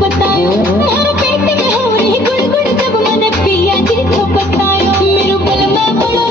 बतायो मारो पेट में हो रही गुड़ गुड़ जब मैंने पिया जी तो बतायो मेरे बल में बड़ो